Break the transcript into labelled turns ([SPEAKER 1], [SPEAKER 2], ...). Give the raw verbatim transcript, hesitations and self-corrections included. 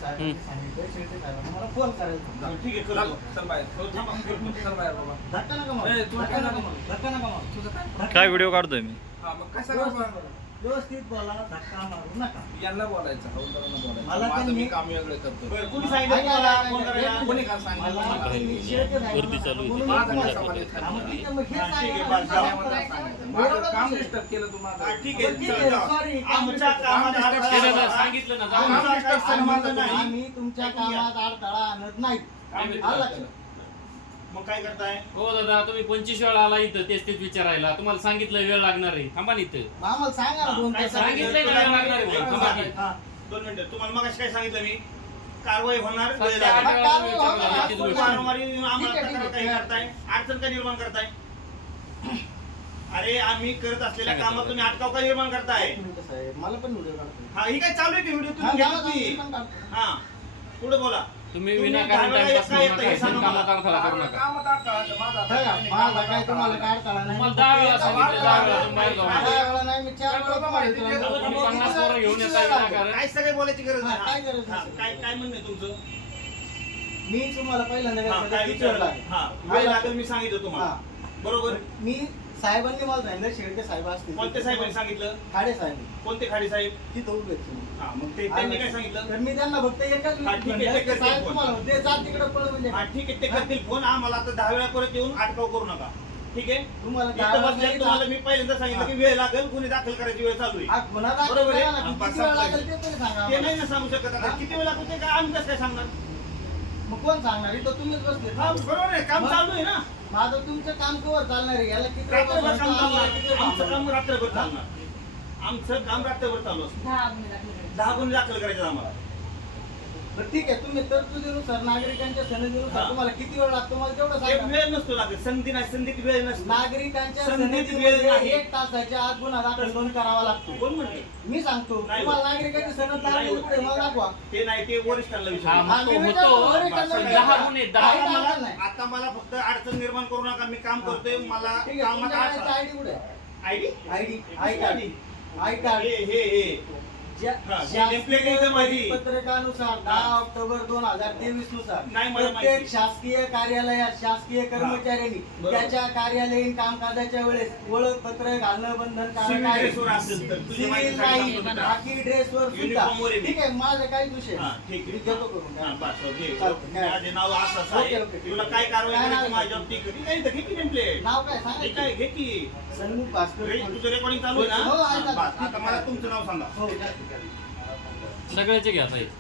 [SPEAKER 1] साहेबांनी सांगितलं शेळके साहेबांनी मला फोन करायचा.
[SPEAKER 2] ठीक आहे चल चल बाहेर हो, थांबा चल बाहेर बाबा.
[SPEAKER 1] धक्का नका मारू.
[SPEAKER 2] ए, तू
[SPEAKER 1] धक्का
[SPEAKER 2] काय
[SPEAKER 1] नका
[SPEAKER 2] नका
[SPEAKER 1] मारू. धक्का नका मारू.
[SPEAKER 2] तुझं काय
[SPEAKER 1] धक्का-
[SPEAKER 3] काय व्हिडिओ काढतोय मी?
[SPEAKER 2] हा मग काय
[SPEAKER 1] व्यवस्थित
[SPEAKER 2] सांगा
[SPEAKER 1] बोला. व्यवस्थित बोला, धक्का मारू नका.
[SPEAKER 2] यांना बोलायचं हौलदारांना बोलायचं
[SPEAKER 1] मला
[SPEAKER 2] माझं मी
[SPEAKER 1] त्यांनी-
[SPEAKER 2] काम वेगळं करतो.
[SPEAKER 4] बरं, कुणी सांगितलं तुम्हाला फोन करायला?
[SPEAKER 2] कोणी काय सांगितलं
[SPEAKER 1] मला
[SPEAKER 2] मला?
[SPEAKER 1] त्यांनी शेळके साहेबांना
[SPEAKER 3] गर्दी चालू होती.
[SPEAKER 1] म्हणून
[SPEAKER 2] माझं
[SPEAKER 1] मी
[SPEAKER 2] काय
[SPEAKER 1] तुम्हाला-
[SPEAKER 2] संबंध?
[SPEAKER 1] हा, मग ठीक आहे, मग हे
[SPEAKER 4] हा, ठीक आहे,
[SPEAKER 1] सांगा.
[SPEAKER 4] बस, जाऊ.
[SPEAKER 2] मला सांगायचं. माझं काम डिस्टर्ब केलं तू माझं.
[SPEAKER 4] हा, ठीक आहे,
[SPEAKER 1] ठीक आहे,
[SPEAKER 4] चल, जाऊ.
[SPEAKER 1] sorry,
[SPEAKER 4] आमच्या कामात
[SPEAKER 2] काम
[SPEAKER 4] अडथळा
[SPEAKER 2] disturb केलं
[SPEAKER 4] आला.
[SPEAKER 5] सांगितलं ना, जाऊ.
[SPEAKER 4] आमच्या
[SPEAKER 2] काम disturb
[SPEAKER 4] कामात
[SPEAKER 2] केलं माझं
[SPEAKER 4] नाही.
[SPEAKER 1] आम्ही तुमच्या कामात अडथळा आणत नाही.
[SPEAKER 2] काम disturb
[SPEAKER 1] आलं
[SPEAKER 2] केलं.
[SPEAKER 4] मग काय करताय?
[SPEAKER 5] हो दादा, तुम्ही पंचवीस वेळा आला इथं तेच तेच विचारायला. तुम्हाला सांगितलं वेळ लागणार आहे, थांबा ना इथं.
[SPEAKER 1] मग आम्हाला सांगा ना
[SPEAKER 4] हा,
[SPEAKER 1] दोन
[SPEAKER 4] काय
[SPEAKER 1] तासात.
[SPEAKER 5] सांगितलंय ना, वेळ लागणार आहे. थांबा की.
[SPEAKER 4] हा, दोन मिनिटं. तुम्हाला मगाशी काय सांगितलं मी? कारवाई होणार, वेळ
[SPEAKER 5] सध्या
[SPEAKER 4] लागेल.
[SPEAKER 5] आठ वेळा तुम्ही
[SPEAKER 1] कारवाई
[SPEAKER 5] विचारलं,
[SPEAKER 1] होणार.
[SPEAKER 5] तीच
[SPEAKER 4] आपण
[SPEAKER 5] गोष्ट.
[SPEAKER 4] वारंवार येऊन आम्हाला
[SPEAKER 1] ठीक आहे, ठीक आहे.
[SPEAKER 4] तक्रार काही करताय, अडचण का निर्माण करताय? अरे आम्ही करत असलेल्या
[SPEAKER 5] सांगा
[SPEAKER 4] कामात
[SPEAKER 5] तुम्ही.
[SPEAKER 4] तुम्ही अटकाव का निर्माण करताय?
[SPEAKER 1] एक मिनिट साहेब, मला पण व्हिडिओ काढतो.
[SPEAKER 4] हा, ही काय चालू आहे की व्हिडिओ
[SPEAKER 1] हा,
[SPEAKER 4] तुम्ही
[SPEAKER 1] जाऊ,
[SPEAKER 4] घेतला
[SPEAKER 1] जाऊ,
[SPEAKER 4] तुम्ही?
[SPEAKER 1] मी पण काढतो.
[SPEAKER 4] हा, पुढे बोला.
[SPEAKER 5] तुम्ही
[SPEAKER 4] तुम्ही
[SPEAKER 5] विनाकारण
[SPEAKER 4] दहा वेळा
[SPEAKER 5] टाइमपास
[SPEAKER 4] येता
[SPEAKER 5] करू
[SPEAKER 4] येता
[SPEAKER 5] नका,
[SPEAKER 4] हे सांगा
[SPEAKER 5] कामात
[SPEAKER 4] मला.
[SPEAKER 5] अडथळा करू नका.
[SPEAKER 2] कामात अडथळा आला, माझा
[SPEAKER 1] बघा,
[SPEAKER 2] अडथळा
[SPEAKER 1] माझा
[SPEAKER 2] नाही.
[SPEAKER 1] काय तुम्हाला काढता आला नाही.
[SPEAKER 5] तुम्हाला दहा वेळा सांगितलं, दहा वेळा तुम्ही बाहेर जाऊ नका.
[SPEAKER 1] दहा वेळा नाही, मी चार वेळा तुम्हाला
[SPEAKER 2] तुम्ही
[SPEAKER 1] विचारलं.
[SPEAKER 5] तुम्ही पन्नास पोरं घेऊन येता
[SPEAKER 1] किती वेळा
[SPEAKER 5] विनाकारण.
[SPEAKER 4] काय सगळे बोलायची गरज
[SPEAKER 1] हा, काय
[SPEAKER 4] नाही.
[SPEAKER 1] गरज
[SPEAKER 4] हा,
[SPEAKER 1] नाही.
[SPEAKER 4] काय काय म्हणणं आहे तुमचं?
[SPEAKER 1] मी तुम्हाला पहिल्यांदा
[SPEAKER 4] हा,
[SPEAKER 1] काय
[SPEAKER 4] काय
[SPEAKER 1] किती वेळ
[SPEAKER 4] विचारलं?
[SPEAKER 1] लागेल?
[SPEAKER 4] हा, वेळ लागेल मी सांगितलं तुम्हाला.
[SPEAKER 1] हा.
[SPEAKER 4] बरोबर.
[SPEAKER 1] मी साहेबांनी मला सांगितलं शेळके साहेब असतील.
[SPEAKER 4] कोणत्या साहेबांनी सांगितलं?
[SPEAKER 1] खाडे साहेब
[SPEAKER 4] कोणते खाडी साहेब?
[SPEAKER 1] तिथं उभे आहेत तुम्ही.
[SPEAKER 4] हा, मग ते त्यांनी काय सांगितलं?
[SPEAKER 1] तर मी त्यांना फक्त एकच
[SPEAKER 4] हा, ठीक आहे, ते
[SPEAKER 1] म्हणलं की
[SPEAKER 4] करतील
[SPEAKER 1] साहेब
[SPEAKER 4] फोन.
[SPEAKER 1] तुम्हाला म्हणते, जा तिकडे पळ म्हणजे
[SPEAKER 4] हा, ठीक आहे, ते करतील फोन. आम्हाला आता दहा वेळा परत येऊन अटकाव करू नका. ठीक आहे?
[SPEAKER 1] तुम्हाला
[SPEAKER 4] इथं
[SPEAKER 1] दहा वेळा
[SPEAKER 4] बसल्यावर
[SPEAKER 1] नाही
[SPEAKER 4] तुम्हाला
[SPEAKER 1] जा-
[SPEAKER 4] मी पहिल्यांदा सांगितलं की वेळ लागेल, गुन्हे दाखल करायची वेळ चालू आहे.
[SPEAKER 1] हा, गुन्हा दाखल
[SPEAKER 4] बरोबर आहे.
[SPEAKER 1] करा ना.
[SPEAKER 4] हा,
[SPEAKER 1] किती
[SPEAKER 4] पाच
[SPEAKER 1] वेळ
[SPEAKER 4] सात
[SPEAKER 1] लागेल ते तरी सांगा
[SPEAKER 4] ते
[SPEAKER 1] आम्हाला.
[SPEAKER 4] नाही ना सांगू शकत आता.
[SPEAKER 1] हा?
[SPEAKER 4] किती वेळ लागतो ते काय आम्ही कसं काय सांगणार?
[SPEAKER 1] मग कोण सांगणार? इथं तुम्हीच बसले.
[SPEAKER 4] हा, बरोबर आहे, काम
[SPEAKER 1] मग?
[SPEAKER 4] चालू आहे ना.
[SPEAKER 1] माझं तुमचं काम कवर चालणार आहे. याला किती वेळ
[SPEAKER 4] रात्रभर
[SPEAKER 1] बसवायचं,
[SPEAKER 4] काम
[SPEAKER 1] आम्हाला किती
[SPEAKER 4] चालणार.
[SPEAKER 1] वेळ
[SPEAKER 4] आमचं काम
[SPEAKER 1] थांबवायचं?
[SPEAKER 4] रात्रभर चालणार. आमचं काम रात्रभर चालू असतं. दहा गुन्हे दाखल करायचे आम्हाला.
[SPEAKER 1] बरं, ठीक आहे. तुम्ही तरतुदीनुसार नागरिकांच्या सनदीनुसार
[SPEAKER 4] हा.
[SPEAKER 1] तुम्हाला किती वेळ लागतो मला तेवढं
[SPEAKER 4] एक
[SPEAKER 1] सांगा.
[SPEAKER 4] वेळ नसतो लागत. संधी नाही, संधीत वेळ नसतो.
[SPEAKER 1] नागरिकांच्या
[SPEAKER 4] संधीत वेळ
[SPEAKER 1] सनदीमध्ये
[SPEAKER 4] नाही.
[SPEAKER 1] एक तासाच्या आत गुन्हा दाखल नोंद करावा लागतो.
[SPEAKER 4] कोण म्हणते?
[SPEAKER 1] मी सांगतो
[SPEAKER 4] नाही.
[SPEAKER 1] तुम्हाला नागरिकांची सनद
[SPEAKER 4] नाही.
[SPEAKER 1] लागली पुढे मला दाखवा.
[SPEAKER 4] ते नाही, ते वरिष्ठांना
[SPEAKER 5] हा,
[SPEAKER 4] विचार.
[SPEAKER 5] मग तो
[SPEAKER 1] आम्ही
[SPEAKER 5] होतो.
[SPEAKER 1] विचारतो, वरिष्ठांना
[SPEAKER 4] बस,
[SPEAKER 1] विचारतो.
[SPEAKER 5] दहा गुन्हे, दहा.
[SPEAKER 1] काही
[SPEAKER 4] आता
[SPEAKER 1] अडचण
[SPEAKER 4] मला
[SPEAKER 1] नाही.
[SPEAKER 4] आता मला फक्त अडचण निर्माण करू नका. मी काम करतोय. मला
[SPEAKER 1] ठीक आहे.
[SPEAKER 4] कामात
[SPEAKER 1] तुमच्याकडे आय
[SPEAKER 4] अडचण.
[SPEAKER 1] डी कुठे आहे?
[SPEAKER 4] ID
[SPEAKER 1] ID I card I card
[SPEAKER 4] हे हे हे
[SPEAKER 1] ज्या-
[SPEAKER 4] हा, जे
[SPEAKER 1] शासकीय
[SPEAKER 4] template आहे इथं माझी.
[SPEAKER 1] पत्रकानुसार दहा ऑक्टोबर दोन हजार तेवीस नुसार
[SPEAKER 4] नाही, मला
[SPEAKER 1] प्रत्येक
[SPEAKER 4] माहिती.
[SPEAKER 1] शासकीय कार्यालयात शासकीय कर्मचाऱ्यांनी
[SPEAKER 4] बरोबर.
[SPEAKER 1] त्याच्या कार्यालयीन कामकाजाच्या वेळेस ओळखपत्र घालणं बंधनकारक
[SPEAKER 4] Civil
[SPEAKER 1] आहे.
[SPEAKER 4] dress वर असेल तर तुझी माहिती
[SPEAKER 1] सिव्हिल
[SPEAKER 4] सांगितलं
[SPEAKER 1] नाही,
[SPEAKER 4] होतं.
[SPEAKER 1] बाकी ड्रेसवर सुद्धा
[SPEAKER 4] Uniform वर आहे मी.
[SPEAKER 1] ठीक आहे. माझं काही विषय
[SPEAKER 4] हा,
[SPEAKER 1] नाही.
[SPEAKER 4] ठीक
[SPEAKER 1] मी
[SPEAKER 4] आहे.
[SPEAKER 1] देतो करून
[SPEAKER 4] हा,
[SPEAKER 1] काय.
[SPEAKER 4] बस, हो, घे.
[SPEAKER 1] चालतं, काय.
[SPEAKER 4] माझे नाव असं असं
[SPEAKER 1] ओके,
[SPEAKER 4] आहे.
[SPEAKER 1] ओके, ठीक
[SPEAKER 4] तुला
[SPEAKER 1] आहे.
[SPEAKER 4] काय कारवाई
[SPEAKER 1] काय
[SPEAKER 4] करायची
[SPEAKER 1] नाव?
[SPEAKER 4] माझ्यावर ती कर. नाही तर घे की template.
[SPEAKER 1] नाव काय सांगा
[SPEAKER 4] हे काय घे की
[SPEAKER 1] सन्मुख भास्कर
[SPEAKER 4] रे, तुझं रेकॉर्डिंग चालू आहे ना?
[SPEAKER 1] हो, आहे,
[SPEAKER 4] हा,
[SPEAKER 1] चालू.
[SPEAKER 4] बस, आता मला तुमचं नाव सांगा.
[SPEAKER 1] हो
[SPEAKER 5] सगळ्याचे घ्या ताई.